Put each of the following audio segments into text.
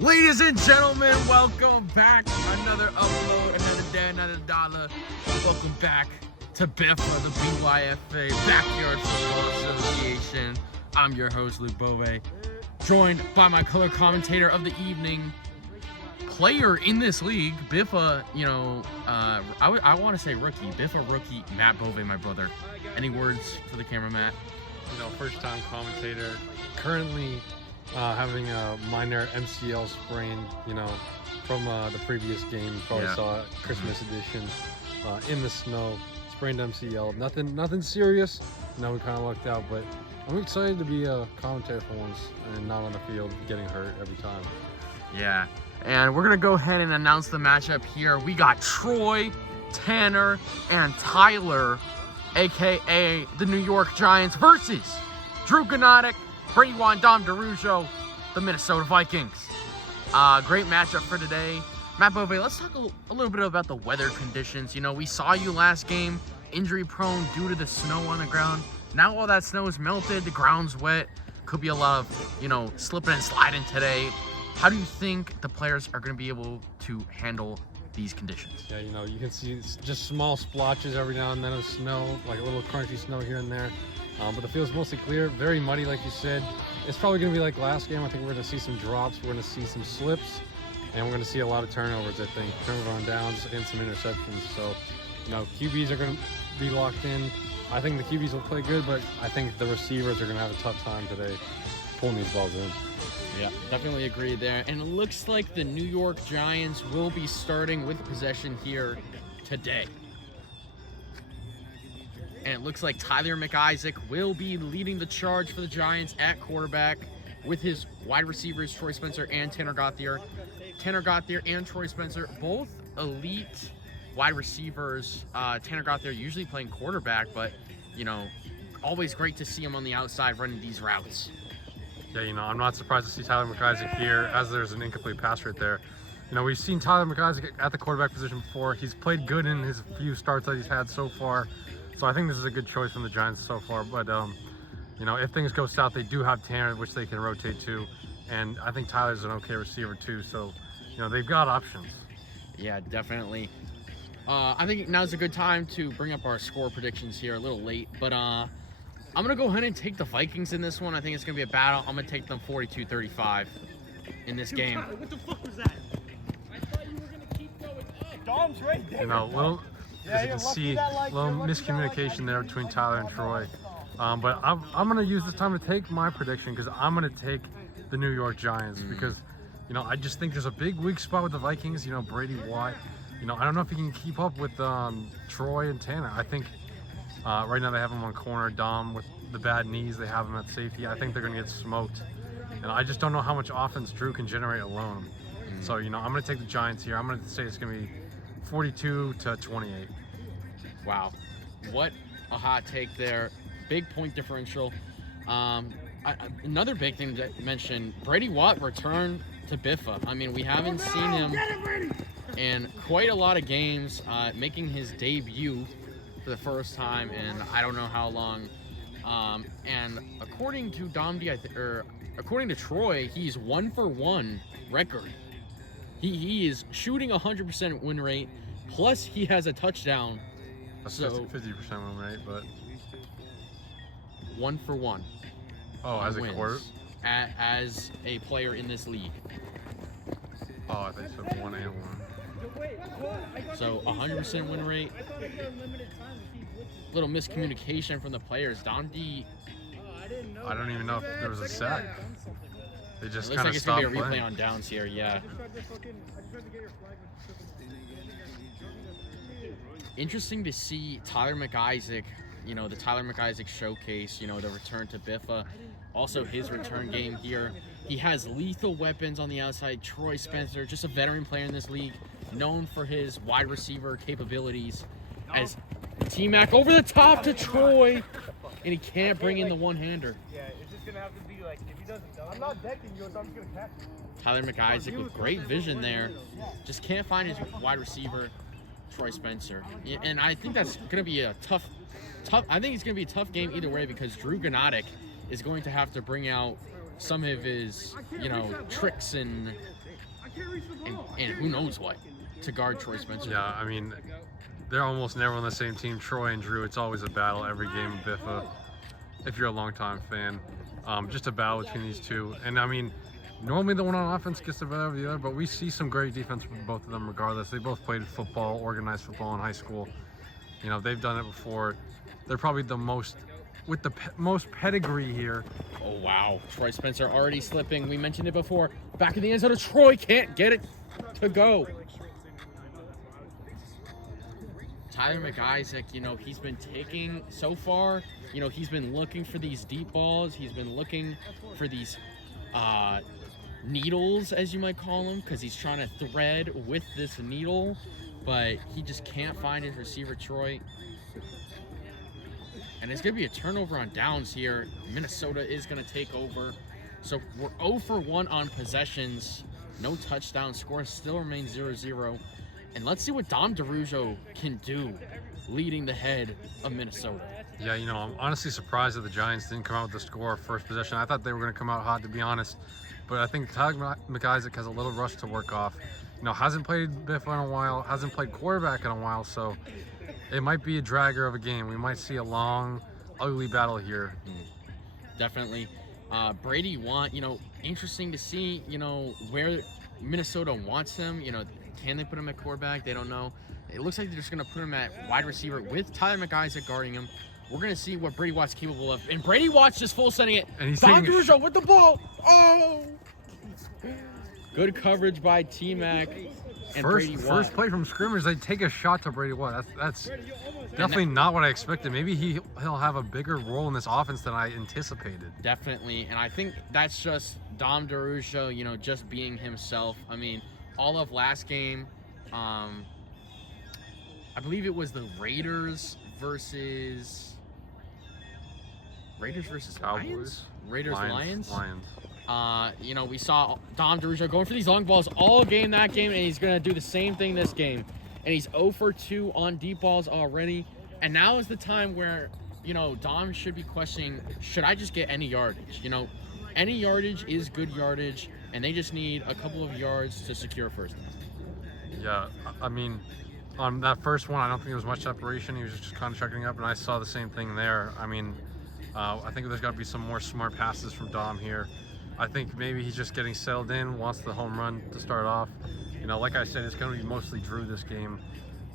Ladies and gentlemen, welcome back. Another upload, another day, another dollar. Welcome back to BYFA, the BYFA Backyard Football Association. I'm your host, Luke Bove, joined by my color commentator of the evening, player in this league, BYFA, I want to say rookie, BYFA rookie, Matt Bove, my brother. Any words for the camera, Matt? First-time commentator, currently having a minor MCL sprain, from the previous game. You probably saw it, Christmas edition, in the snow, sprained MCL. Nothing serious. We kind of lucked out, but I'm excited to be a commentator for once and not on the field getting hurt every time. Yeah, and we're going to go ahead and announce the matchup here. We got Troy, Tanner, and Tyler, a.k.a. the New York Giants, versus Drew Gnotic, Brady Watt, and Dom DeRujo, the Minnesota Vikings. Great matchup for today. Matt Bove, let's talk a little bit about the weather conditions. We saw you last game, injury prone due to the snow on the ground. Now all that snow is melted, the ground's wet. Could be a lot of, slipping and sliding today. How do you think the players are going to be able to handle these conditions? Yeah, you can see just small splotches every now and then of snow, like a little crunchy snow here and there. But the field's mostly clear, very muddy, like you said. It's probably going to be like last game. I think we're going to see some drops, we're going to see some slips, and we're going to see a lot of turnovers, I think. Turnover on downs and some interceptions. So, QBs are going to be locked in. I think the QBs will play good, but I think the receivers are going to have a tough time today pulling these balls in. Yeah, definitely agree there. And it looks like the New York Giants will be starting with possession here today. And it looks like Tyler McIsaac will be leading the charge for the Giants at quarterback with his wide receivers, Troy Spencer and Tanner Gauthier. Tanner Gauthier and Troy Spencer, both elite wide receivers. Tanner Gauthier usually playing quarterback, but, always great to see him on the outside running these routes. Yeah, I'm not surprised to see Tyler McIsaac here, as there's an incomplete pass right there. We've seen Tyler McIsaac at the quarterback position before. He's played good in his few starts that he's had so far. So I think this is a good choice from the Giants so far. But, if things go south, they do have Tanner, which they can rotate to. And I think Tyler's an okay receiver too. So, they've got options. Yeah, definitely. I think now's a good time to bring up our score predictions here. A little late, but I'm going to go ahead and take the Vikings in this one. I think it's going to be a battle. I'm going to take them 42-35 in this game. What the fuck was that? I thought you were going to keep going up. Dom's right there. As you can see, a little miscommunication there between Tyler and Troy. But I'm going to use this time to take my prediction because I'm going to take the New York Giants because, I just think there's a big weak spot with the Vikings. Brady Watt. I don't know if he can keep up with Troy and Tanner. I think right now they have him on corner. Dom with the bad knees, they have him at safety. I think they're going to get smoked. And I just don't know how much offense Drew can generate alone. So, I'm going to take the Giants here. I'm going to say it's going to be 42-28. Wow, what a hot take there. Big point differential. Another big thing to mention, Brady Watt returned to BYFA. I mean, we haven't seen him in quite a lot of games, making his debut for the first time in I don't know how long. And according to according to Troy, he's 1-for-1 record. He is shooting 100% win rate, plus he has a touchdown. That's 50% win rate, but 1-for-1. Oh, as a quarter? As a player in this league. Oh, I think so. 1 and 1. So 100% win rate. Little miscommunication from the players. Domdi. I don't even know if there was a sack. They just kind of stopped playing. It looks like it's going to be a replay playing on downs here, yeah. Interesting to see Tyler McIsaac, the Tyler McIsaac showcase, the return to BYFA. Also his return game here. He has lethal weapons on the outside. Troy Spencer, just a veteran player in this league, known for his wide receiver capabilities. As T-Mac over the top to Troy, and he can't bring in the one-hander. Yeah, it's just going to have to be like, if he doesn't, I'm not decking you, so I'm just going to catch you. Tyler McIsaac with great vision there. Just can't find his wide receiver, Troy Spencer. And I think that's going to be a tough. I think it's going to be a tough game either way because Drew Gnotic is going to have to bring out some of his, tricks and and who knows what to guard Troy Spencer. Yeah, I mean, they're almost never on the same team. Troy and Drew, it's always a battle every game of BYFA. If you're a longtime fan, just a battle between these two. And I mean, normally the one on offense gets the better of the other, but we see some great defense from both of them regardless. They both played football, organized football in high school. You know, they've done it before. They're probably the most, with the most pedigree here. Oh, wow. Troy Spencer already slipping. We mentioned it before. Back in the end zone, Troy can't get it to go. Tyler McIsaac, you know, he's been taking so far, you know, he's been looking for these deep balls. He's been looking for these needles, as you might call them, because he's trying to thread with this needle, but he just can't find his receiver, Troy. And it's going to be a turnover on downs here. Minnesota is going to take over. So we're 0 for 1 on possessions. No touchdown. Score still remains 0-0. And let's see what Dom DeRujo can do leading the head of Minnesota. Yeah, you know, I'm honestly surprised that the Giants didn't come out with the score first possession. I thought they were going to come out hot, to be honest. But I think Tyler McIsaac has a little rush to work off. You know, hasn't played BYFA in a while, hasn't played quarterback in a while, so it might be a dragger of a game. We might see a long, ugly battle here. Definitely. Brady you know, interesting to see, you know, where Minnesota wants him. You know, can they put him at quarterback? They don't know. It looks like they're just going to put him at wide receiver with Tyler McIsaac guarding him. We're going to see what Brady Watt's capable of. And Brady Watt's just full sending it. And he's Dom DeRujo with the ball. Oh! Good coverage by T-Mac and Brady Watt. First play from scrimmage, they take a shot to Brady Watt. That's definitely not what I expected. Maybe he'll have a bigger role in this offense than I anticipated. Definitely, and I think that's just Dom DeRujo, you know, just being himself. I mean, all of last game, I believe it was the Raiders versus Cowboys. Lions? Lions. Lions. You know, we saw Dom DeRujo going for these long balls all game that game, and he's going to do the same thing this game. And he's 0 for 2 on deep balls already. And now is the time where, you know, Dom should be questioning, should I just get any yardage? You know, any yardage is good yardage, and they just need a couple of yards to secure first down. Yeah, I mean, on that first one, I don't think there was much separation. He was just kind of chucking up, and I saw the same thing there. I mean, I think there's got to be some more smart passes from Dom here. I think maybe he's just getting settled in, wants the home run to start off. You know, like I said, it's going to be mostly Drew this game,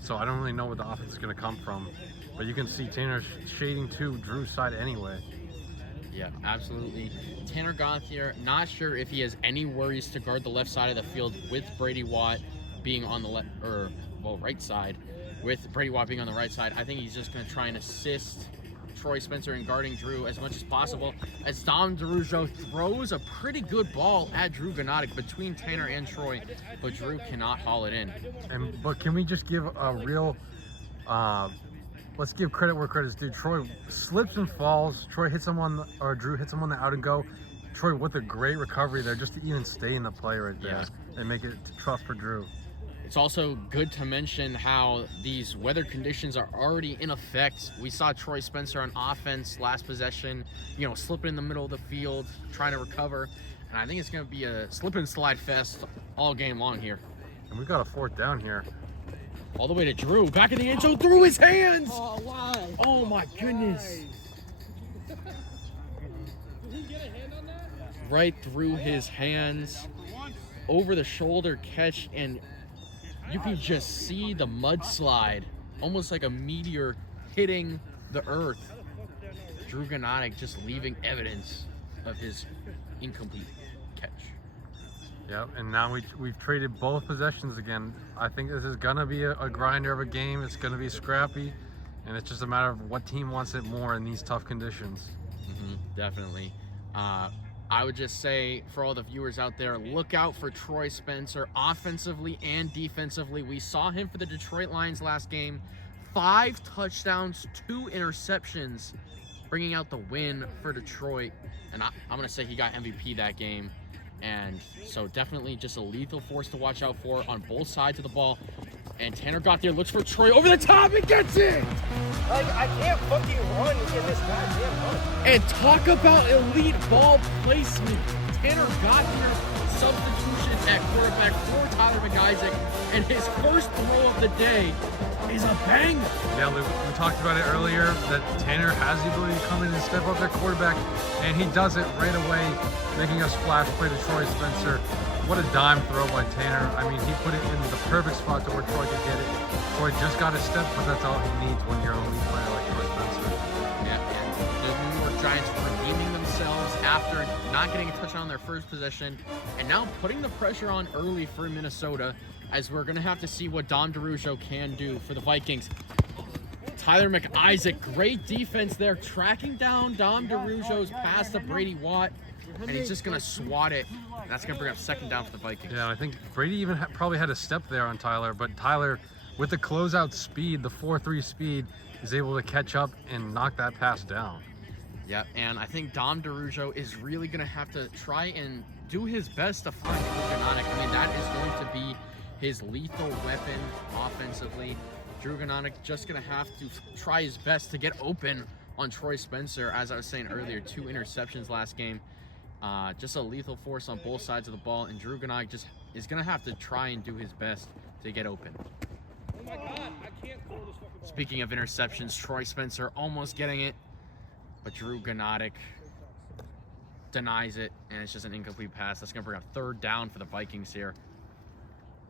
so I don't really know where the offense is going to come from. But you can see Tanner shading to Drew's side anyway. Yeah, absolutely. Tanner Gauthier, not sure if he has any worries to guard the left side of the field with Brady Watt being on the right side, with Brady Watt being on the right side. I think he's just going to try and assist Troy Spencer in guarding Drew as much as possible, as Dom DeRujo throws a pretty good ball at Drew Gnotic between Tanner and Troy, but Drew cannot haul it in. But can we just give a real, let's give credit where credit's due. Troy slips and falls. Drew hits him on the out and go. Troy with a great recovery there just to even stay in the play right there and make it tough for Drew. It's also good to mention how these weather conditions are already in effect. We saw Troy Spencer on offense last possession, you know, slipping in the middle of the field, trying to recover. And I think it's going to be a slip and slide fest all game long here. And we've got a fourth down here. All the way to Drew, back in the end zone, through his hands. Oh, why? Oh my goodness. Did he get a hand on that? Right through his hands, over the shoulder catch, and you can just see the mudslide, almost like a meteor hitting the earth. Drew Gnotic just leaving evidence of his incomplete catch. Yep, and now we've traded both possessions again. I think this is gonna be a grinder of a game. It's gonna be scrappy, and it's just a matter of what team wants it more in these tough conditions. Definitely. I would just say for all the viewers out there, look out for Troy Spencer offensively and defensively. We saw him for the Detroit Lions last game. 5 touchdowns, 2 interceptions, bringing out the win for Detroit. And I'm going to say he got MVP that game. And so definitely just a lethal force to watch out for on both sides of the ball. And Tanner got there, looks for Troy over the top and gets it! Like, I can't fucking run in this goddamn run. And talk about elite ball placement. Tanner got here, substitution, at quarterback for Tyler McIsaac, and his first throw of the day is a banger. Yeah, we talked about it earlier that Tanner has the ability to come in and step up at quarterback, and he does it right away, making a splash play to Troy Spencer. What a dime throw by Tanner. I mean, he put it in the perfect spot to where Troy could get it. Troy just got a step, but that's all he needs when you're a elite player like Troy Spencer. Yeah, and the New York Giants redeeming themselves after not getting a touchdown on their first possession, and now putting the pressure on early for Minnesota, as we're going to have to see what Dom DeRujo can do for the Vikings. Tyler McIsaac, great defense there, tracking down Dom DeRujo's pass to Brady Watt, and he's just going to swat it. That's going to bring up second down for the Vikings. Yeah, I think Brady even probably had a step there on Tyler, but Tyler, with the closeout speed, the 4.3 speed, is able to catch up and knock that pass down. Yeah, and I think Dom DeRujo is really going to have to try and do his best to find Drew Gnotic. I mean, that is going to be his lethal weapon offensively. Drew Gnotic just going to have to try his best to get open on Troy Spencer. As I was saying earlier, 2 interceptions last game. Just a lethal force on both sides of the ball, and Drew Gnotic just is going to have to try and do his best to get open. Oh my God, I can't throw this fucking ball. Speaking of interceptions, Troy Spencer almost getting it, but Drew Gnotic denies it, and it's just an incomplete pass. That's going to bring up third down for the Vikings here.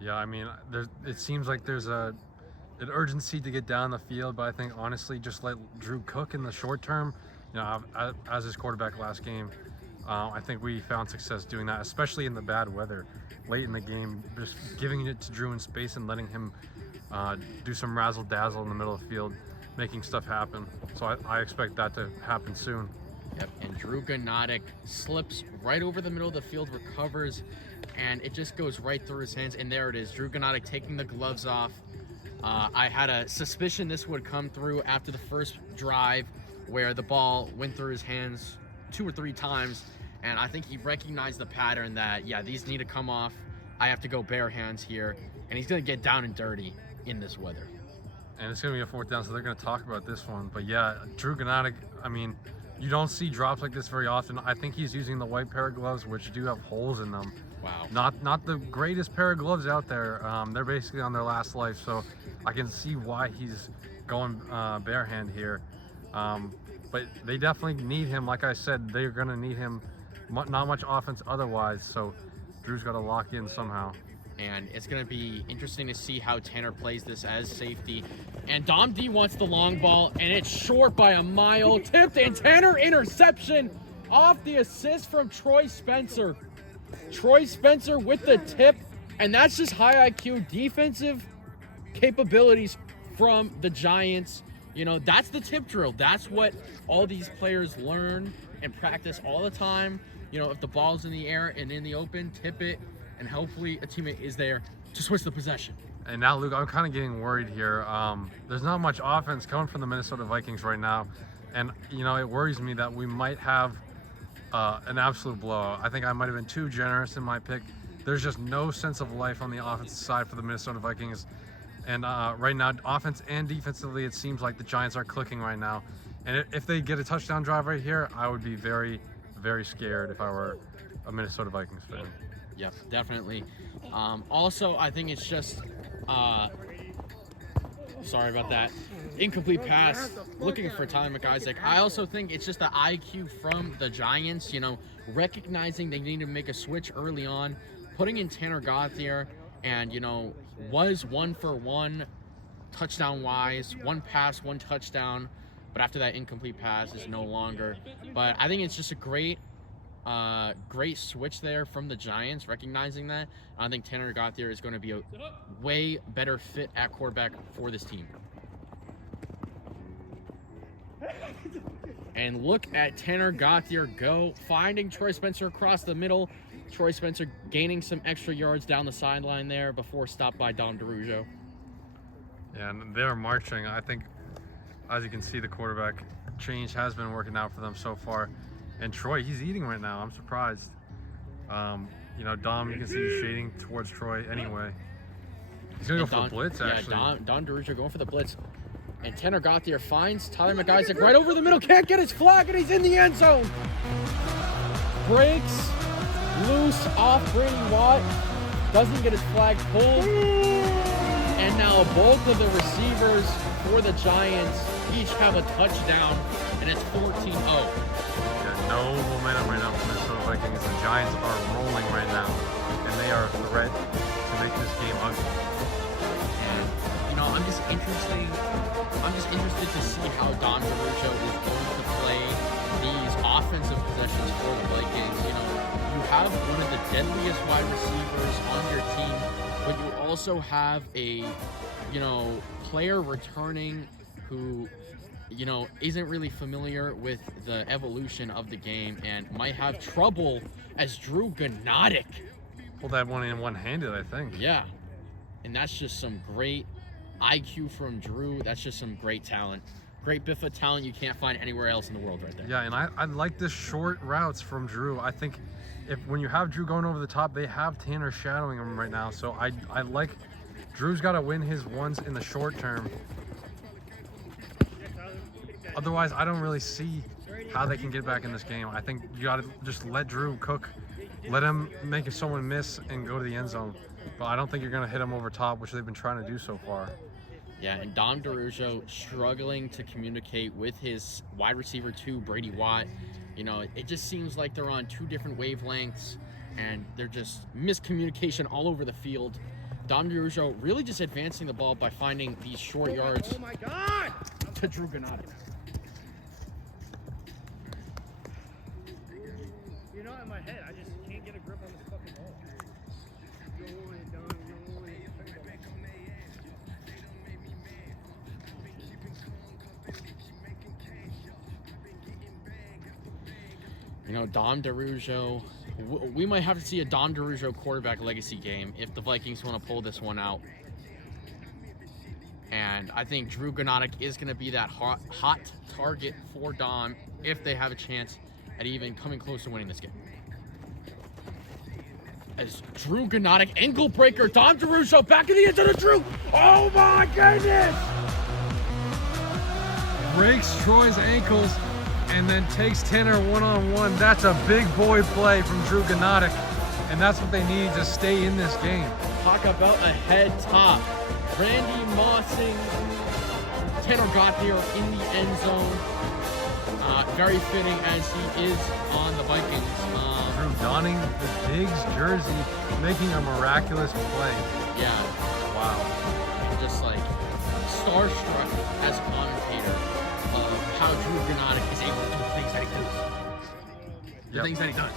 Yeah, I mean, it seems like there's an urgency to get down the field, but I think honestly, just let Drew cook in the short term. You know, as his quarterback last game, I think we found success doing that, especially in the bad weather. Late in the game, just giving it to Drew in space and letting him do some razzle-dazzle in the middle of the field, making stuff happen. So I expect that to happen soon. Yep, and Drew Gnotic slips right over the middle of the field, recovers, and it just goes right through his hands. And there it is, Drew Gnotic taking the gloves off. I had a suspicion this would come through after the first drive where the ball went through his hands 2 or 3 times. And I think he recognized the pattern that, yeah, these need to come off. I have to go bare hands here. And he's going to get down and dirty in this weather. And it's going to be a 4th down, so they're going to talk about this one. But yeah, Drew Gnotic, I mean, you don't see drops like this very often. I think he's using the white pair of gloves, which do have holes in them. Wow. Not the greatest pair of gloves out there. They're basically on their last life, so I can see why he's going bare hand here. But they definitely need him. Like I said, they're going to need him. Not much offense otherwise, so Drew's got to lock in somehow. And it's going to be interesting to see how Tanner plays this as safety. And Dom D wants the long ball, and it's short by a mile. Tipped, and Tanner interception off the assist from Troy Spencer. Troy Spencer with the tip, and that's just high IQ defensive capabilities from the Giants. You know, that's the tip drill. That's what all these players learn and practice all the time. You know, if the ball's in the air and in the open, tip it, and hopefully a teammate is there to switch the possession. And now, Luke, I'm kind of getting worried here. There's not much offense coming from the Minnesota Vikings right now. And, you know, it worries me that we might have an absolute blowout. I think I might have been too generous in my pick. There's just no sense of life on the offensive side for the Minnesota Vikings. And right now, offense and defensively, it seems like the Giants are clicking right now. And if they get a touchdown drive right here, I would be very, very scared if I were a Minnesota Vikings fan. Yep, definitely. Also, I think it's just, sorry about that, incomplete pass, looking for Tyler McIsaac. I also think it's just the IQ from the Giants, you know, recognizing they need to make a switch early on, putting in Tanner Gauthier, and, you know, was 1 for 1 touchdown-wise, 1 pass, 1 touchdown, but after that incomplete pass is no longer. But I think it's just a great switch there from the Giants, recognizing that. I think Tanner Gauthier is going to be a way better fit at quarterback for this team. And look at Tanner Gauthier go, finding Troy Spencer across the middle. Troy Spencer gaining some extra yards down the sideline there before stopped by Dom DeRujo. Yeah, and they're marching. I think, as you can see, the quarterback change has been working out for them so far. And Troy, he's eating right now. I'm surprised. You know, Dom, you can see he's shading towards Troy anyway. He's going to go for the blitz, actually. Yeah, Dom DeRujo going for the blitz. And Tanner Gauthier finds Tyler McIsaac right over the middle. Can't get his flag, and he's in the end zone. Breaks loose off Brady Watt. doesn't get his flag pulled. And now both of the receivers for the Giants each have a touchdown, and it's 14-0. Yeah, no momentum right now for the Minnesota Vikings. The Giants are rolling right now, and they are a threat to make this game ugly. And you know, I'm just interested to see how Don Garuccio is going to play these offensive possessions for the Vikings. You know, you have one of the deadliest wide receivers on your team, but you also have a, you know, player returning who, you know, isn't really familiar with the evolution of the game and might have trouble as Drew Gnotic. Pulled that one in one-handed, I think. Yeah. And that's just some great IQ from Drew. That's just some great talent. Great BYFA talent you can't find anywhere else in the world right there. Yeah, and I like the short routes from Drew. I think when you have Drew going over the top, they have Tanner shadowing him right now. So I like Drew's got to win his ones in the short term. Otherwise, I don't really see how they can get back in this game. I think you got to just let Drew cook. Let him make someone miss and go to the end zone. But I don't think you're going to hit him over top, which they've been trying to do so far. Yeah, and Dom DeRusso struggling to communicate with his wide receiver 2, Brady Watt. You know, it just seems like they're on two different wavelengths, and they're just miscommunication all over the field. Dom DeRusso really just advancing the ball by finding these short yards to Drew Gnotic. You're not in my head. I just can't get a grip on this fucking ball. You know, Dom DeRusso, we might have to see a Dom DeRusso quarterback legacy game if the Vikings want to pull this one out. And I think Drew Gnotic is going to be that hot target for Dom if they have a chance at even coming close to winning this game. As Drew Gnotic, ankle breaker, Dom DeRusso back in the end zone of Drew. Oh my goodness! Breaks Troy's ankles and then takes Tanner one-on-one. That's a big boy play from Drew Gnotic, and that's what they need to stay in this game. Talk about a head top. Randy Mossing, Tanner Gauthier in the end zone. Very fitting as he is on the Vikings. Drew donning the Diggs jersey, making a miraculous play. Yeah. Wow. Just like starstruck as a commentator of how Drew Gnotic is able to do the things that he does. The things that he does.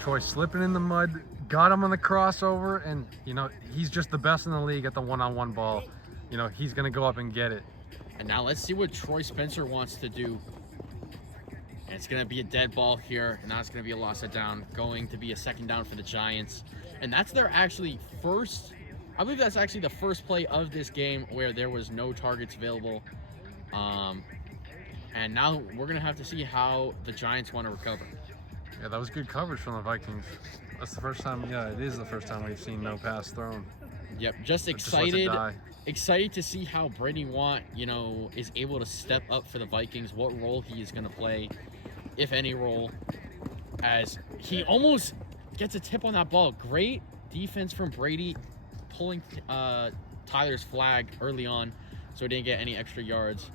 Troy slipping in the mud, got him on the crossover, and you know, he's just the best in the league at the one-on-one ball. You know, he's gonna go up and get it. And now let's see what Troy Spencer wants to do. And it's gonna be a dead ball here, and now it's gonna be a loss of down, going to be a second down for the Giants. And that's their actually first, I believe that's actually the first play of this game where there was no targets available. And now we're gonna have to see how the Giants want to recover. Yeah, that was good coverage from the Vikings. That's the first time, yeah, it is the first time we've seen no pass thrown. Yep, just excited to see how Brady Watt, you know, is able to step up for the Vikings, what role he is going to play, if any role, as he almost gets a tip on that ball. Great defense from Brady, pulling Tyler's flag early on so he didn't get any extra yards.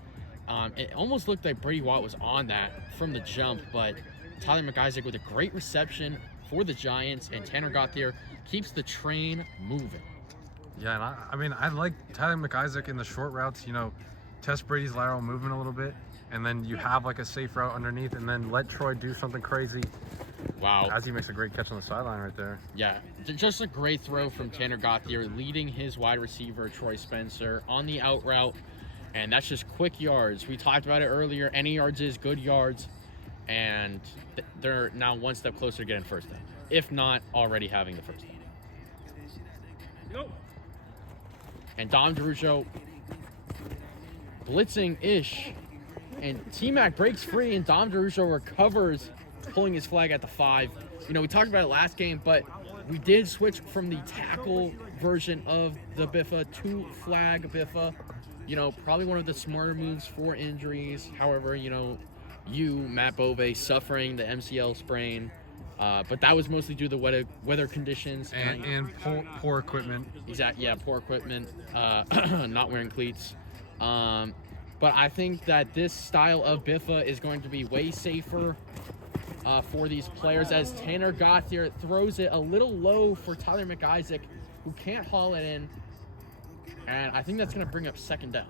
It almost looked like Brady Watt was on that from the jump, but Tyler McIsaac with a great reception for the Giants, and Tanner Gauthier keeps the train moving. Yeah, and I mean, I like Tyler McIsaac in the short routes, you know, test Brady's lateral movement a little bit, and then you have like a safe route underneath, and then let Troy do something crazy. Wow. As he makes a great catch on the sideline right there. Yeah, just a great throw from Tanner Gauthier, leading his wide receiver, Troy Spencer, on the out route, and that's just quick yards. We talked about it earlier. Any yards is good yards, and they're now one step closer to getting first down, if not already having the first down. Nope. And Dom DeRusso blitzing-ish, and T-Mac breaks free, and Dom DeRusso recovers, pulling his flag at the 5. You know, we talked about it last game, but we did switch from the tackle version of the BYFA to flag BYFA. You know, probably one of the smarter moves for injuries. However, you know, Matt Bove, suffering the MCL sprain, But that was mostly due to the weather conditions and poor equipment. Exactly. Yeah, poor equipment. Not wearing cleats. But I think that this style of BYFA is going to be way safer for these players, as Tanner Gauthier throws it a little low for Tyler McIsaac, who can't haul it in. And I think that's going to bring up second down.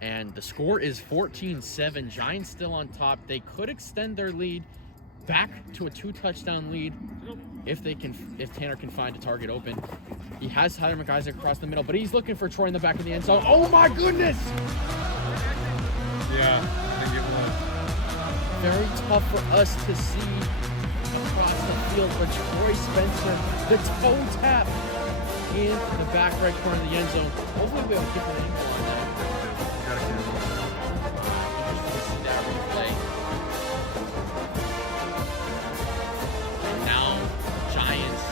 And the score is 14-7. Giants still on top. They could extend their lead back to a 2-touchdown lead if Tanner can find a target open. He has Tyler McIsaac across the middle, but he's looking for Troy in the back of the end zone. Oh my goodness! Yeah, I think it was. Very tough for us to see across the field, but Troy Spencer, the toe tap in the back right corner of the end zone. Hopefully we have a different angle on that. Interesting to see that replay. And now Giants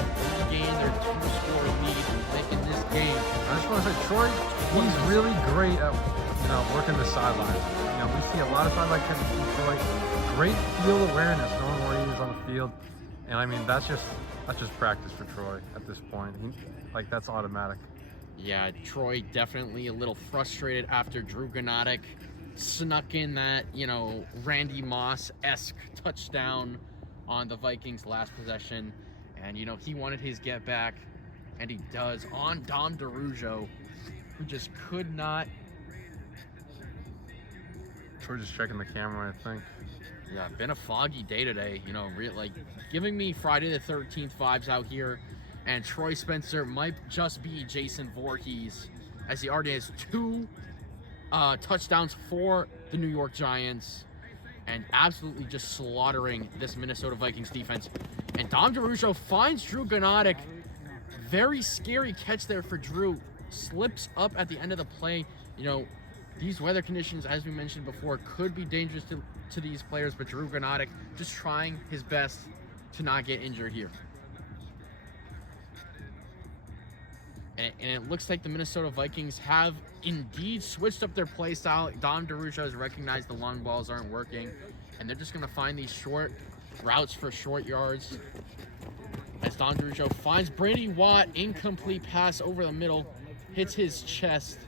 regain their 2-score lead, making this game. I just want to say, Troy, he's really great at working the sidelines. We see a lot of sideline catches from Troy. Great field awareness, knowing where he is on the field. And I mean, that's just practice for Troy at this point. That's automatic. Yeah, Troy definitely a little frustrated after Drew Gnotic snuck in that, Randy Moss-esque touchdown on the Vikings last possession. And, he wanted his get back, and he does on Dom DeRujo, who just could not. Troy just checking the camera, I think. Yeah, been a foggy day today, giving me Friday the 13th vibes out here. And Troy Spencer might just be Jason Voorhees, as he already has 2 touchdowns for the New York Giants, and absolutely just slaughtering this Minnesota Vikings defense. And Dom DeRujo finds Drew Gnotic. Very scary catch there for Drew. Slips up at the end of the play. These weather conditions, as we mentioned before, could be dangerous to these players, but Drew Gnotic just trying his best to not get injured here. And it looks like the Minnesota Vikings have indeed switched up their play style. Dom DeRujo has recognized the long balls aren't working, and they're just going to find these short routes for short yards. As Dom DeRujo finds Brady Watt, incomplete pass over the middle, hits his chest,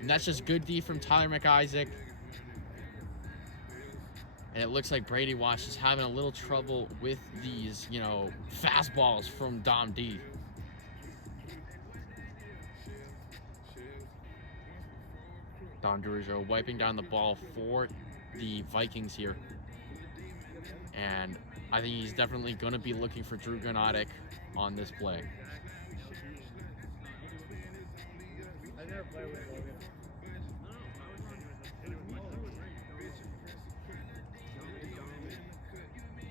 and that's just good D from Tyler McIsaac. And it looks like Brady Watt's just having a little trouble with these, fastballs from Dom D. Dom DeRujo wiping down the ball for the Vikings here. And I think he's definitely going to be looking for Drew Gnotic on this play.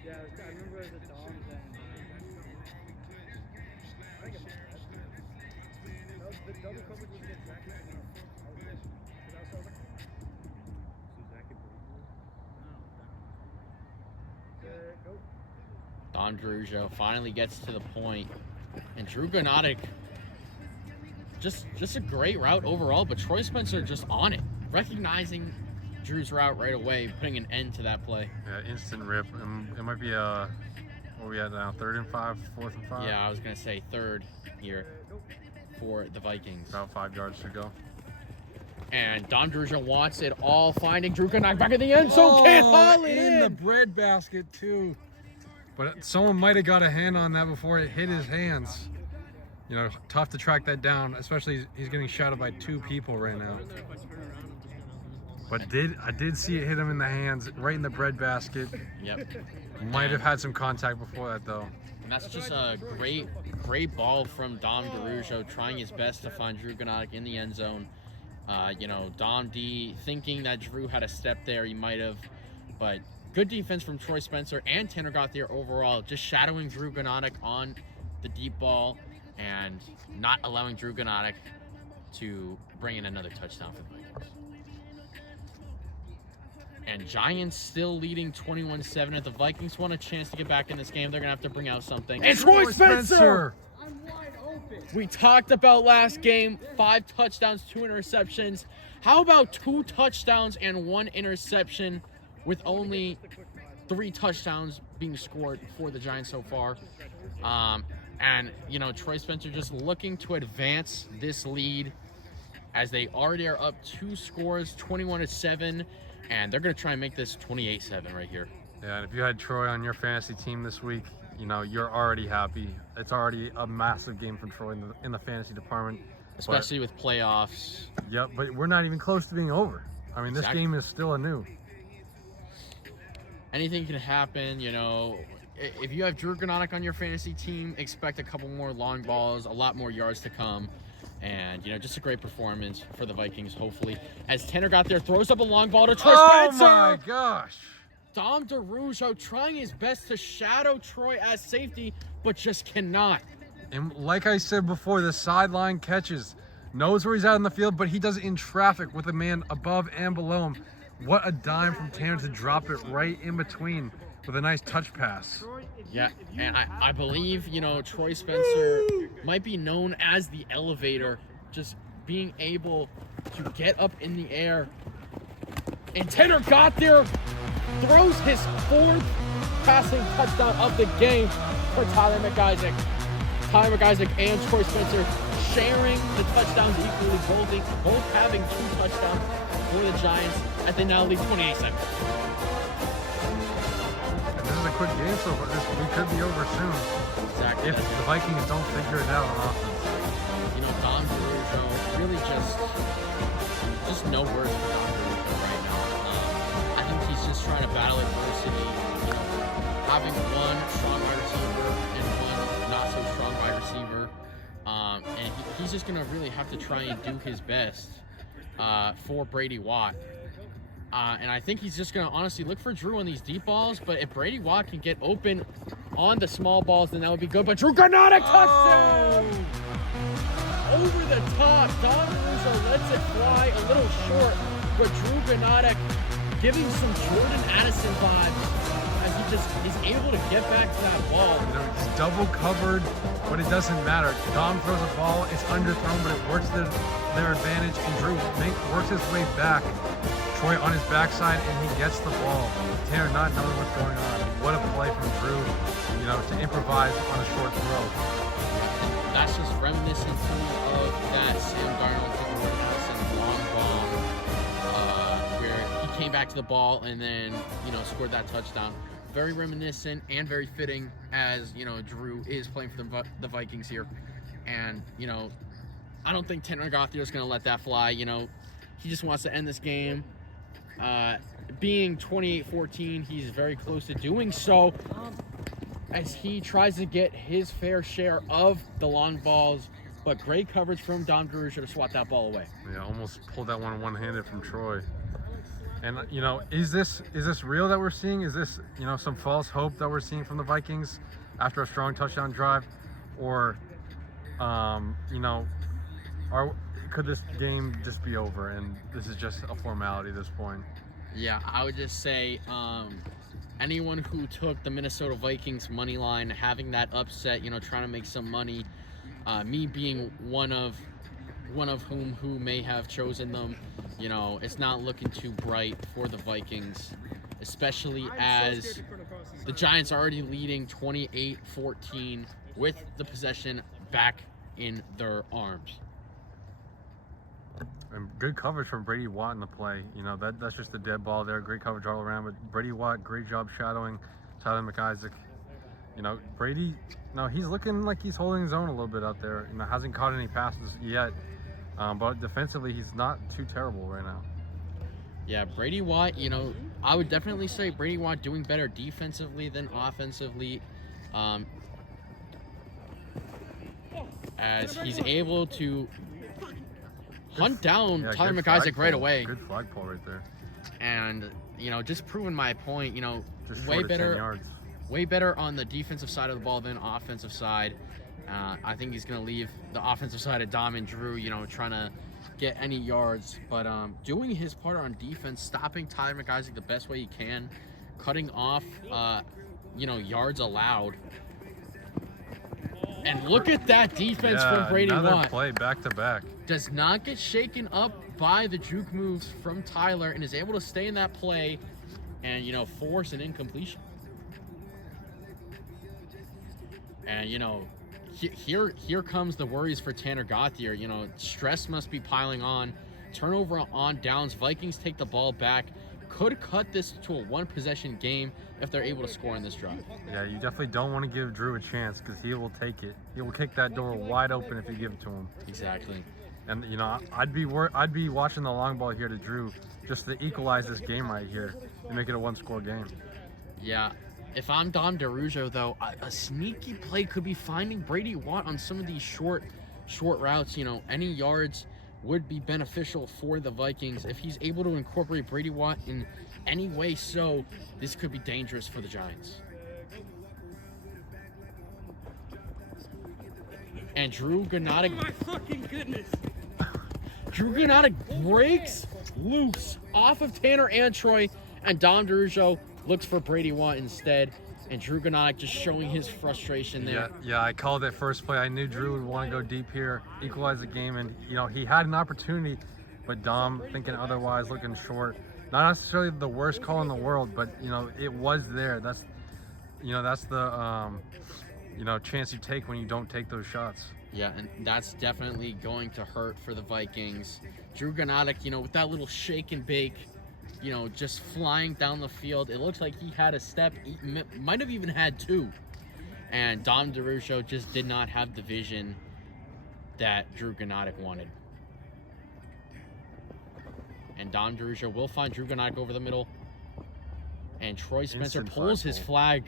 Yeah, I remember the Doms and the double coverage was against Zach. Dom DeRujo finally gets to the point, and Drew Gnotic, just a great route overall, but Troy Spencer just on it, recognizing Drew's route right away, putting an end to that play. Yeah, instant rip. It might be what are we at now? 3rd and 5, 4th and 5? Yeah, I was gonna say 3rd here for the Vikings. About 5 yards to go. And Dom DeRujo wants it all, finding Drew Gnotic back in the end zone, can't haul it in the bread basket too. But someone might have got a hand on that before it hit his hands. Tough to track that down, especially he's getting shot at by 2 people right now. But I did see it hit him in the hands, right in the bread basket. Yep. Might have had some contact before that though. And that's just a great ball from Dom DeRujo, trying his best to find Drew Gnotic in the end zone. Dom D thinking that Drew had a step there, he might have, but good defense from Troy Spencer and Tanner Gauthier overall, just shadowing Drew Gnotic on the deep ball and not allowing Drew Gnotic to bring in another touchdown for the Vikings. And Giants still leading 21-7. If the Vikings want a chance to get back in this game, they're going to have to bring out something. And Troy Spencer! I'm wide we talked about last game, 5 touchdowns, 2 interceptions. How about 2 touchdowns and 1 interception with only 3 touchdowns being scored for the Giants so far? And, you know, Troy Spencer just looking to advance this lead as they already are up 2 scores, 21-7, and they're going to try and make this 28-7 right here. Yeah, and if you had Troy on your fantasy team this week, you know, you're already happy. It's already a massive game for Troy in the fantasy department. Especially with playoffs. Yep, but we're not even close to being over. I mean, this game is still anew. Anything can happen, you know. If you have Drew Granodic on your fantasy team, expect a couple more long balls, a lot more yards to come. And, you know, just a great performance for the Vikings, hopefully. As Tanner got there, throws up a long ball to Troy Spencer. Oh, my gosh. Dom DeRujo trying his best to shadow Troy as safety, but just cannot. And like I said before, the sideline catches. Knows where he's out in the field, but he does it in traffic with a man above and below him. What a dime from Tanner to drop it right in between with a nice touch pass. Yeah, and I believe, you know, Troy Spencer might be known as the elevator, just being able to get up in the air. And Tanner got there, throws his 4th passing touchdown of the game for Tyler McIsaac. Tyler McIsaac and Troy Spencer sharing the touchdowns equally, both having 2 touchdowns for the Giants as they now lead 28-7. This is a quick game, so we could be over soon. Exactly. If the Vikings don't figure it out on offense. You know, Dom DeRujo, really just no words for Dom DeRujo right now. I think he's just trying to battle adversity. You know, having one strong wide receiver and one not so strong wide receiver. And he's just going to really have to try and do his best for Brady Watt. And I think he's just going to honestly look for Drew on these deep balls. But if Brady Watt can get open on the small balls, then that would be good. But Drew Granodic touchdown! Over the top. Don DeRujo lets it fly a little short. But Drew Granodic giving some Jordan Addison vibes as he just is able to get back to that ball. You know, it's double covered, but it doesn't matter. Dom throws a ball, it's underthrown, but it works to their advantage. And Drew works his way back. Troy on his backside, and he gets the ball. Tanner not knowing what's going on. What a play from Drew, you know, to improvise on a short throw. And that's just reminiscent to me of that Sam Darnold to Jordan Addison long ball, where he came back to the ball and then, you know, scored that touchdown. Very reminiscent and very fitting as, you know, Drew is playing for the Vikings here. And, you know, I don't think Tanner Gauthier is going to let that fly. You know, he just wants to end this game. Being 28-14, he's very close to doing so as he tries to get his fair share of the long balls, but great coverage from Dom DeRujo to swat that ball away. Yeah, almost pulled that one-handed from Troy. And, you know, is this real that we're seeing? Is this, you know, some false hope that we're seeing from the Vikings after a strong touchdown drive? Or, you know, could this game just be over and this is just a formality at this point? Yeah, I would just say anyone who took the Minnesota Vikings money line, having that upset, you know, trying to make some money, me being one of whom who may have chosen them, you know, it's not looking too bright for the Vikings, especially as the Giants are already leading 28-14 with the possession back in their arms. And good coverage from Brady Watt in the play. You know, that's just a dead ball there. Great coverage all around. But Brady Watt, great job shadowing Tyler McIsaac. You know, Brady, no, he's looking like he's holding his own a little bit out there. You know, hasn't caught any passes yet. But defensively, he's not too terrible right now. Yeah, Brady Watt, you know, I would definitely say Brady Watt doing better defensively than offensively. As he's able to hunt down Tyler McIsaac right away. Good flagpole right there. And, you know, just proving my point, you know, Just way short of 10 better yards. way better on the defensive side of the ball than offensive side. I think he's going to leave the offensive side of Dom and Drew, you know, trying to get any yards. But doing his part on defense, stopping Tyler McIsaac the best way he can, cutting off, you know, yards allowed. And look at that defense from Brady another Watt. play back to back. Does not get shaken up by the juke moves from Tyler and is able to stay in that play and, you know, force an incompletion. And, you know, here comes the worries for Tanner Gauthier. You know, stress must be piling on. Turnover on downs. Vikings take the ball back. Could cut this to a one-possession game if they're able to score in this drive. Yeah, you definitely don't want to give Drew a chance because he will take it. He will kick that door wide open if you give it to him. Exactly. And you know, I'd be watching the long ball here to Drew just to equalize this game right here and make it a one-score game. Yeah. If I'm Dom DeRujo, though, a sneaky play could be finding Brady Watt on some of these short routes. You know, any yards would be beneficial for the Vikings. If he's able to incorporate Brady Watt in any way, so this could be dangerous for the Giants. And Drew Gnotic. Oh my fucking goodness. Drew Gnotic breaks loose off of Tanner and Troy, and Dom DeRujo looks for Brady Watt instead. And Drew Gnotic just showing his frustration there. Yeah, I called it first play. I knew Drew would want to go deep here, equalize the game, and you know he had an opportunity, but Dom thinking otherwise, looking short. Not necessarily the worst call in the world, but you know it was there. That's the chance you take when you don't take those shots. Yeah, and that's definitely going to hurt for the Vikings. Drew Gnotic, you know, with that little shake and bake, you know, just flying down the field. It looks like he had a step, he might have even had two. And Dom DeRujo just did not have the vision that Drew Gnotic wanted. And Dom DeRujo will find Drew Gnotic over the middle. And Troy Spencer pulls his flag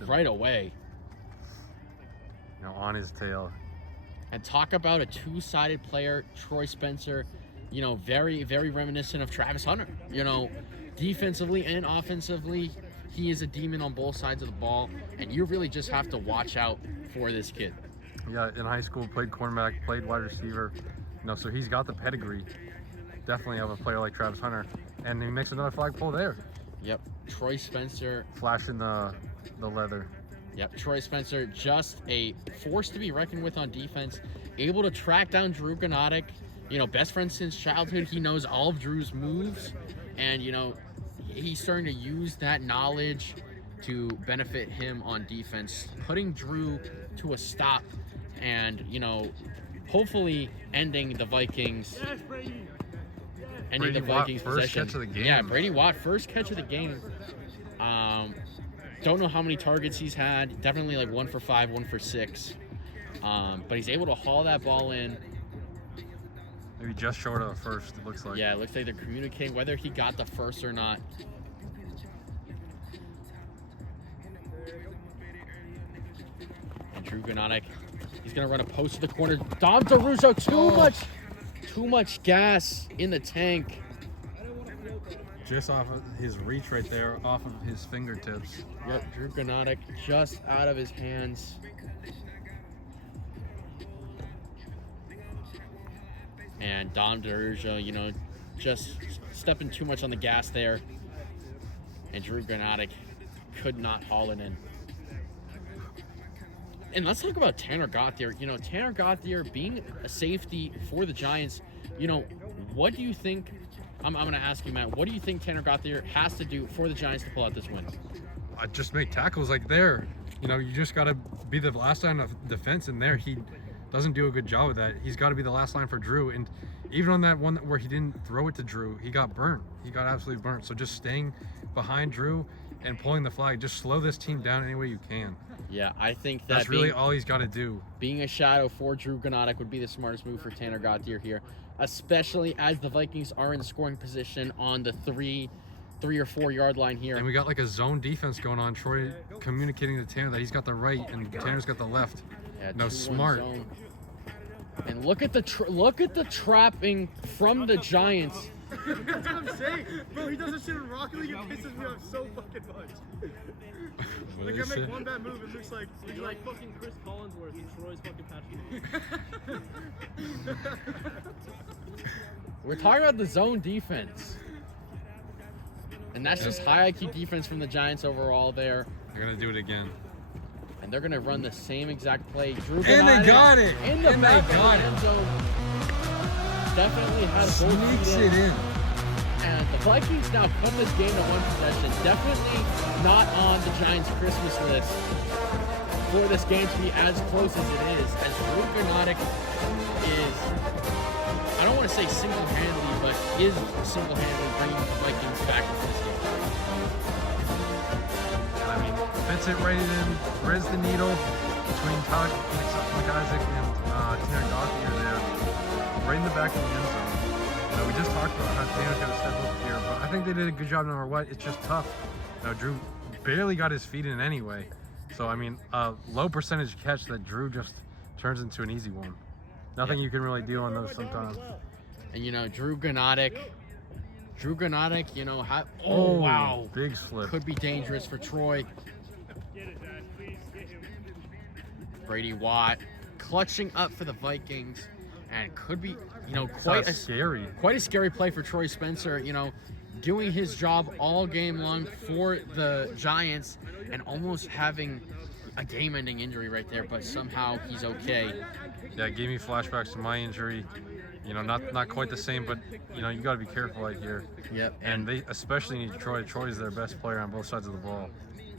right away. You know, on his tail. And talk about a two-sided player, Troy Spencer, you know, very, very reminiscent of Travis Hunter. You know, defensively and offensively, he is a demon on both sides of the ball, and you really just have to watch out for this kid. Yeah, in high school, played cornerback, played wide receiver, you know, so he's got the pedigree, definitely of a player like Travis Hunter, and he makes another flagpole there. Yep, Troy Spencer. Flashing the leather. Yep, Troy Spencer, just a force to be reckoned with on defense, able to track down Drew Gnotic. You know, best friend since childhood. He knows all of Drew's moves, and, you know, he's starting to use that knowledge to benefit him on defense, putting Drew to a stop and, you know, hopefully ending the Vikings. Yes, Brady. Ending Brady the Vikings Watt, first possession. catch of the game. Yeah, Brady Watt, first catch of the game. Don't know how many targets he's had. Definitely like 1 for 5, 1 for 6. But he's able to haul that ball in. Maybe just short of a first, it looks like. Yeah, it looks like they're communicating whether he got the first or not. And Drew Gnotic, he's gonna run a post to the corner. Dom DeRujo, too much gas in the tank. Just off of his reach right there, off of his fingertips. Yep, Drew Gnotic just out of his hands. And Dom DeRujo, you know, just stepping too much on the gas there. And Drew Gnotic could not haul it in. And let's talk about Tanner Gauthier. You know, Tanner Gauthier being a safety for the Giants, you know, what do you think? I'm going to ask you, Matt, what do you think Tanner Gauthier has to do for the Giants to pull out this win? I just make tackles like there. You know, you just got to be the last line of defense, and there he doesn't do a good job of that. He's got to be the last line for Drew, and even on that one where he didn't throw it to Drew, he got burnt. He got absolutely burnt. So just staying behind Drew and pulling the flag, just slow this team down any way you can. Yeah, I think that's really all he's got to do. Being a shadow for Drew Gnotic would be the smartest move for Tanner Gauthier here, especially as the Vikings are in scoring position on the 3 or 4 yard line here. And we got like a zone defense going on. Troy communicating to Tanner that he's got the right and Tanner's got the left. Yeah, no, smart. Zone. And look at the trapping from the Giants. That's what I'm saying. Bro, he does this shit in Rocket League and pisses me off so fucking much. Like, I make one bad move, it looks like He's like fucking Chris Collinsworth and Troy's fucking Patrick. We're talking about the zone defense. And that's just high IQ defense from the Giants overall there. They're going to do it again. And they're going to run the same exact play. Drew And they got it. In the And back they of got the end it. zone. Definitely had both Sneaks feet it in. And the Vikings now cut this game to one possession. Definitely not on the Giants' Christmas list for this game to be as close as it is. As Drew Gnotic is, I don't want to say single-handedly, but is single-handedly bringing the Vikings back into this game. I mean, fits it right in, threads the needle between Tyler McIsaac and Tanner Gauthier there, right in the back of the end zone. We just talked about how Tanner's got to step up here, but I think they did a good job no matter what. It's just tough. Drew barely got his feet in anyway. So, I mean, a low percentage catch that Drew just turns into an easy one. Nothing you can really do on those sometimes. And, Drew Gnotic, wow. Big slip. Could be dangerous for Troy. Brady Watt clutching up for the Vikings, and could be, quite a scary play for Troy Spencer, doing his job all game long for the Giants and almost having a game-ending injury right there, but somehow he's okay. Yeah, it gave me flashbacks to my injury. Not quite the same, but you got to be careful right here. Yep. And they especially need Troy. Troy's their best player on both sides of the ball.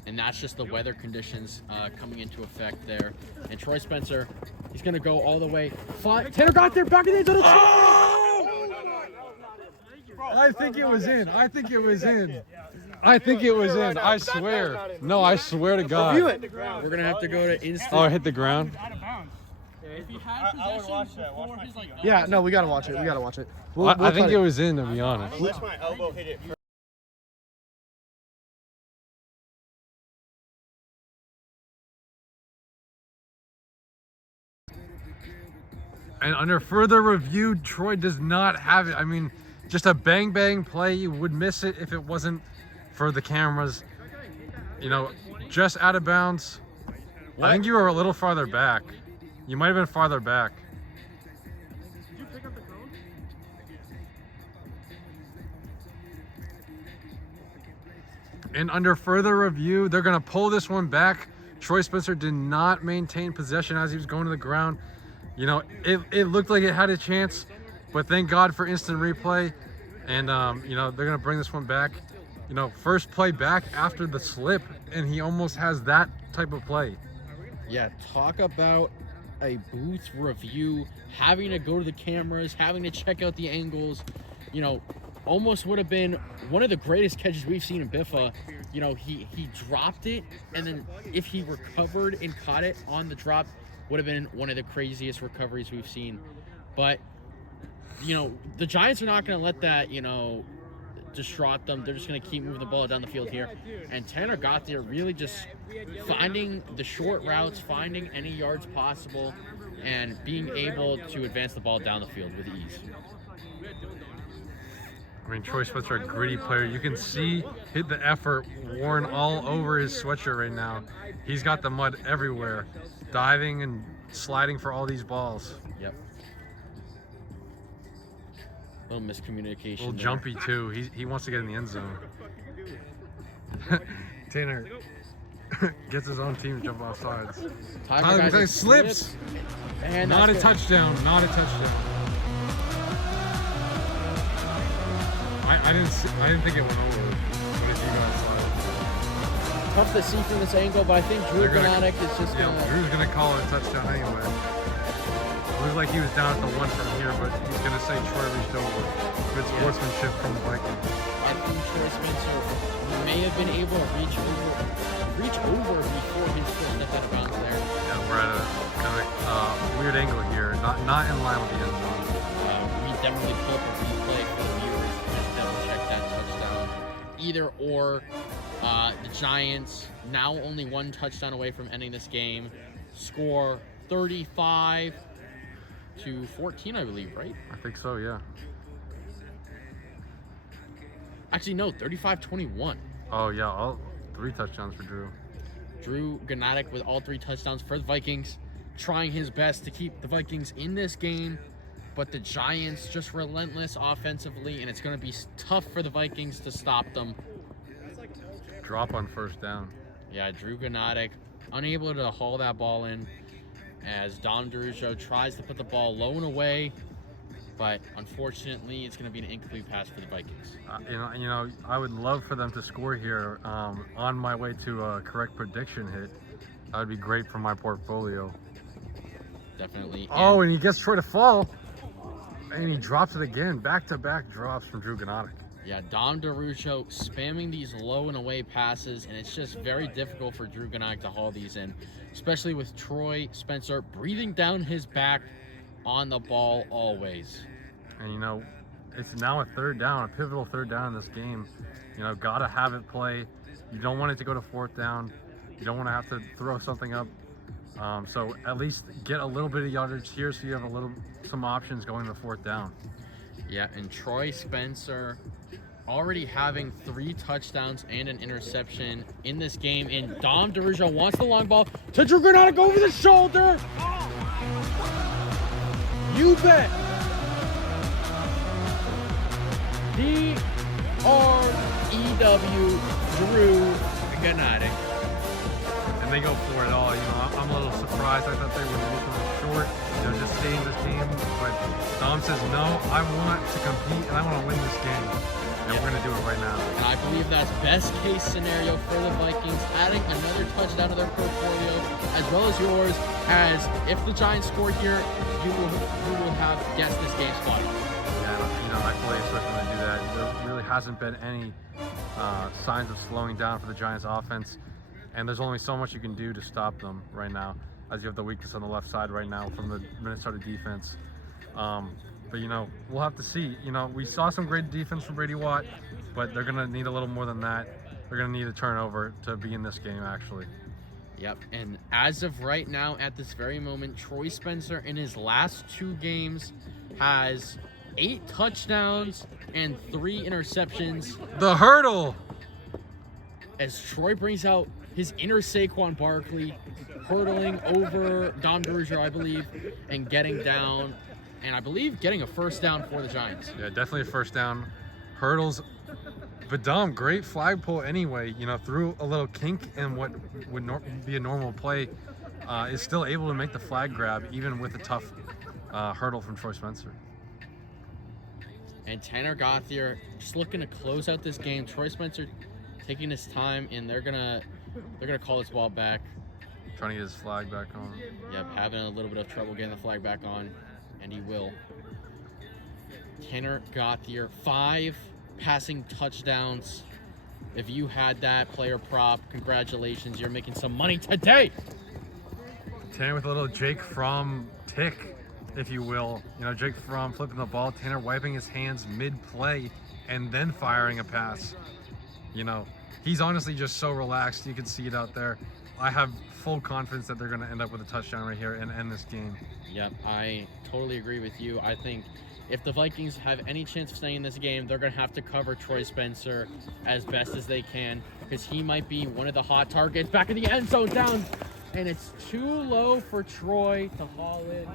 And that's just the weather conditions coming into effect there. And Troy Spencer, he's going to go all the way. Tanner got there, back in the end zone. I think it was in. I think it was in. I swear. No, I swear to God. We're going to have to go to instant. Oh, it hit the ground? If he had possession before his Yeah, no, we gotta watch it. I think it was in, to be honest. Unless my elbow hit it. And under further review, Troy does not have it. I mean, just a bang play. You would miss it if it wasn't for the cameras. Just out of bounds. I think you were a little farther back. You might have been farther back. Did you pick up the cone? And under further review, they're going to pull this one back. Troy Spencer did not maintain possession as he was going to the ground. It looked like it had a chance, but thank God for instant replay. And, they're going to bring this one back. First play back after the slip, and he almost has that type of play. Yeah, talk about a booth review, having to go to the cameras, having to check out the angles. Almost would have been one of the greatest catches we've seen in BYFA. He dropped it, and then if he recovered and caught it on the drop, would have been one of the craziest recoveries we've seen. But, the Giants are not going to let that, distraught them. They're just going to keep moving the ball down the field here. And Tanner Gauthier really just finding the short routes, finding any yards possible, and being able to advance the ball down the field with ease. I mean, Troy Spencer, a gritty player. You can see the effort worn all over his sweatshirt right now. He's got the mud everywhere, diving and sliding for all these balls. Yep. Little miscommunication. A little there. jumpy too. He wants to get in the end zone. Tanner gets his own team to jump off sides. Tyler McIsaac slips. And Not a good. touchdown. Not a touchdown. I didn't think it went over. What did you guys slide? Tough to see from this angle, but I think Drew Gnotic is just Yeah, gonna. Drew's gonna call it a touchdown anyway. It looked like he was down at the one from here, but he's gonna say Troy reached over. Good sportsmanship from the Vikings. I think Troy Spencer may have been able to reach over before his foot stepped out of bounds there. Yeah, we're at a kind of weird angle here, not in line with the end zone. We definitely pull up a replay for the viewers to just double check that touchdown. Either or, the Giants now only one touchdown away from ending this game. Score 35-14, I believe, right? I think so, yeah. Actually, no, 35-21. Oh yeah, all 3 touchdowns for Drew. Drew Gnotic with all 3 touchdowns for the Vikings, trying his best to keep the Vikings in this game, but the Giants just relentless offensively, and it's going to be tough for the Vikings to stop them. Drop on first down. Yeah, Drew Gnotic unable to haul that ball in as Dom DeRusso tries to put the ball low and away, but unfortunately it's going to be an incomplete pass for the Vikings. You know, I would love for them to score here. On my way to a correct prediction hit, that would be great for my portfolio. Definitely. Oh, and he gets Troy to fall, and he drops it again. Back-to-back drops from Drew Gnotic. Yeah, Dom DeRusso spamming these low and away passes, and it's just very difficult for Drew Gnotic to haul these in, especially with Troy Spencer breathing down his back on the ball always. And you know, it's now a third down, a pivotal third down in this game. You know, gotta have it play. You don't want it to go to fourth down. You don't want to have to throw something up. So at least get a little bit of yardage here so you have some options going to fourth down. Yeah, and Troy Spencer already having 3 touchdowns and an interception in this game. And Dom DeRusso wants the long ball to Drew Gnotic over the shoulder. You bet. D-R-E-W, Drew Gnotic. And they go for it all. You know, I'm a little surprised. I thought they would look a little short, you know, just stay in this game. But Dom says, no, I want to compete and I want to win this game. And we're going to do it right now. And I believe that's best case scenario for the Vikings, adding another touchdown to their portfolio, as well as yours, as if the Giants score here, you will have guessed this game's spot. Yeah, you know, I fully expect them to do that. There really hasn't been any signs of slowing down for the Giants offense. And there's only so much you can do to stop them right now, as you have the weakness on the left side right now from the Minnesota defense. But, you know, we'll have to see. You know, we saw some great defense from Brady Watt, but they're going to need a little more than that. They're going to need a turnover to be in this game, actually. Yep, and as of right now, at this very moment, Troy Spencer in his last 2 games has 8 touchdowns and 3 interceptions. The hurdle! As Troy brings out his inner Saquon Barkley, hurdling over Dom DeRusso, I believe, and getting down, and I believe getting a first down for the Giants. Yeah, definitely a first down. Hurdles. But Dom, great flagpole anyway. You know, through a little kink in what would be a normal play, is still able to make the flag grab, even with a tough hurdle from Troy Spencer. And Tanner Gauthier just looking to close out this game. Troy Spencer taking his time, and they're gonna call this ball back. Trying to get his flag back on. Yep, having a little bit of trouble getting the flag back on, and he will. Tanner Gauthier, 5 passing touchdowns. If you had that player prop, congratulations, you're making some money today. Tanner with a little Jake Fromm tick, if you will. You know, Jake Fromm flipping the ball, Tanner wiping his hands mid-play, and then firing a pass. You know, he's honestly just so relaxed. You can see it out there. I have full confidence that they're going to end up with a touchdown right here and end this game. Yep, I totally agree with you. I think if the Vikings have any chance of staying in this game, they're going to have to cover Troy Spencer as best as they can, because he might be one of the hot targets. Back in the end zone, down, and it's too low for Troy to haul in.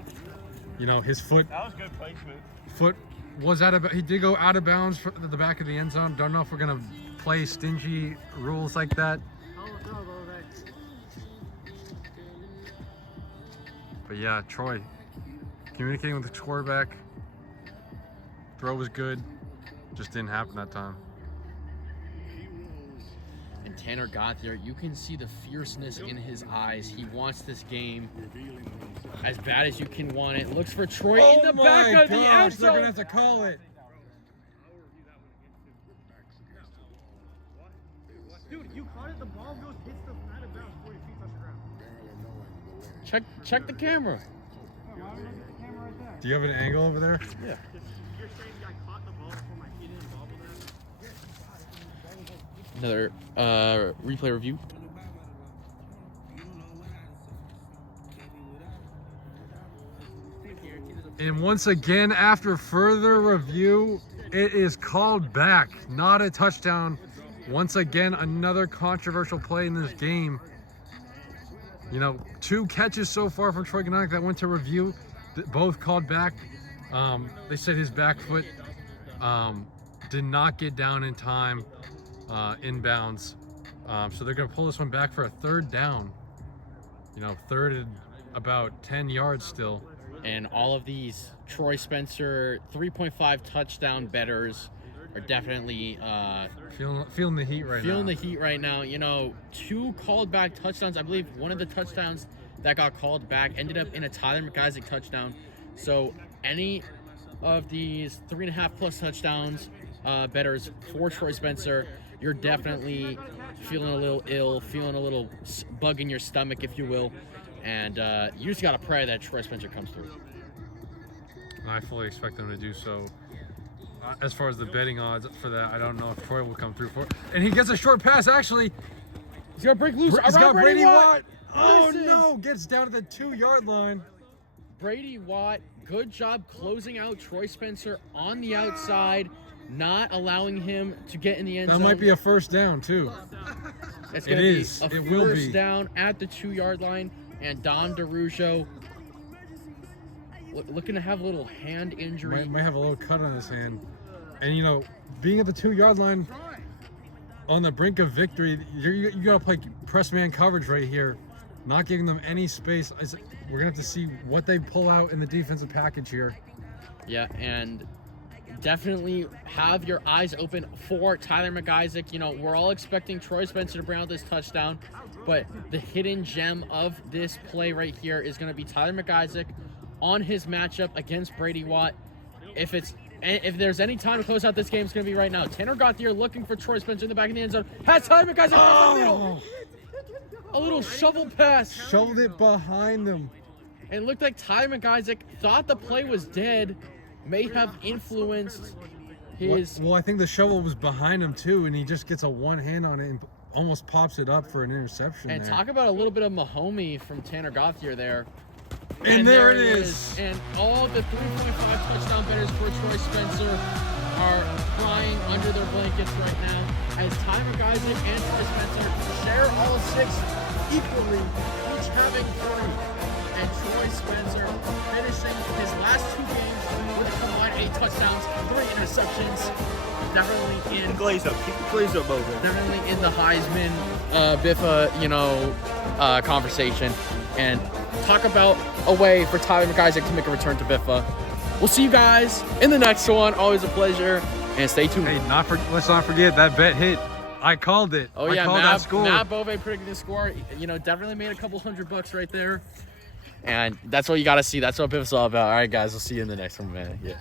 You know, his foot. That was good placement. Foot was he did go out of bounds for the back of the end zone. Don't know if we're going to play stingy rules like that. But yeah, Troy communicating with the quarterback. Throw was good, just didn't happen that time. And Tanner Gauthier, you can see the fierceness in his eyes. He wants this game as bad as you can want it. Looks for Troy in the back of the end zone. They're gonna have to call it. Dude, you caught it, the ball goes, hits the out of bounds 40 feet, touch the ground. Check the camera. Do you have an angle over there? Yeah. You're saying I caught the ball before my feet didn't bobble that? Another replay review. And once again, after further review, it is called back, not a touchdown. Once again, another controversial play in this game. You know, 2 catches so far from Troy Gnotic that went to review, both called back. They said his back foot did not get down in time inbounds. So they're going to pull this one back for a third down. you know, third and about 10 yards still. And all of these Troy Spencer 3.5 touchdown bettors are definitely Feeling the heat right now. feeling the heat right now. You know, 2 called back touchdowns. I believe one of the touchdowns that got called back ended up in a Tyler McIsaac touchdown. So any of these 3.5 plus touchdowns bettors for Troy Spencer, you're definitely feeling a little ill, feeling a little bug in your stomach, if you will. And you just got to pray that Troy Spencer comes through. I fully expect them to do so. As far as the betting odds for that, I don't know if Troy will come through for it. And he gets a short pass, actually. He's going to break loose. He's got Brady Watt. Oh, Listen. no. Gets down to the 2-yard line. Brady Watt, good job closing out Troy Spencer on the outside, not allowing him to get in the end zone. That might be a first down, too. It's going to be is. a It will first be. down at the 2-yard line. And Don DeRujo looking to have a little hand injury. Might have a little cut on his hand. And, you know, being at the 2-yard line on the brink of victory, you got to play press man coverage right here, not giving them any space. We're going to have to see what they pull out in the defensive package here. Yeah, and definitely have your eyes open for Tyler McIsaac. You know, we're all expecting Troy Spencer to bring out this touchdown, but the hidden gem of this play right here is going to be Tyler McIsaac on his matchup against Brady Watt. If there's any time to close out this game, it's going to be right now. Tanner Gauthier looking for Troy Spencer in the back of the end zone. Has Tyler McIsaac a little shovel pass. Shoveled it behind them. And it looked like Tyler McIsaac thought the play was dead, may have influenced his... Well, I think the shovel was behind him, too, and he just gets a one hand on it and almost pops it up for an interception. And there. talk about a little bit of Mahomey from Tanner Gauthier there. And there it is. And all the 3.5 touchdown bettors for Troy Spencer are crying under their blankets right now as Tyler McIsaac and Troy Spencer share all 6 equally, each having 3. And Troy Spencer finishing his last 2 games with a combined 8 touchdowns, 3 interceptions. Definitely in Glaze up. Keep the glaze up, Bogan. definitely in the Heisman BYFA, conversation. And talk about a way for Tyler McIsaac to make a return to BYFA. We'll see you guys in the next one. Always a pleasure. And stay tuned. Hey, let's not forget that bet hit. I called it. Oh, I yeah, called that score. Matt Bove predicted the score. You know, definitely made a couple $100 right there. And that's what you got to see. That's what BYFA's all about. All right, guys. We'll see you in the next one, man. Yeah.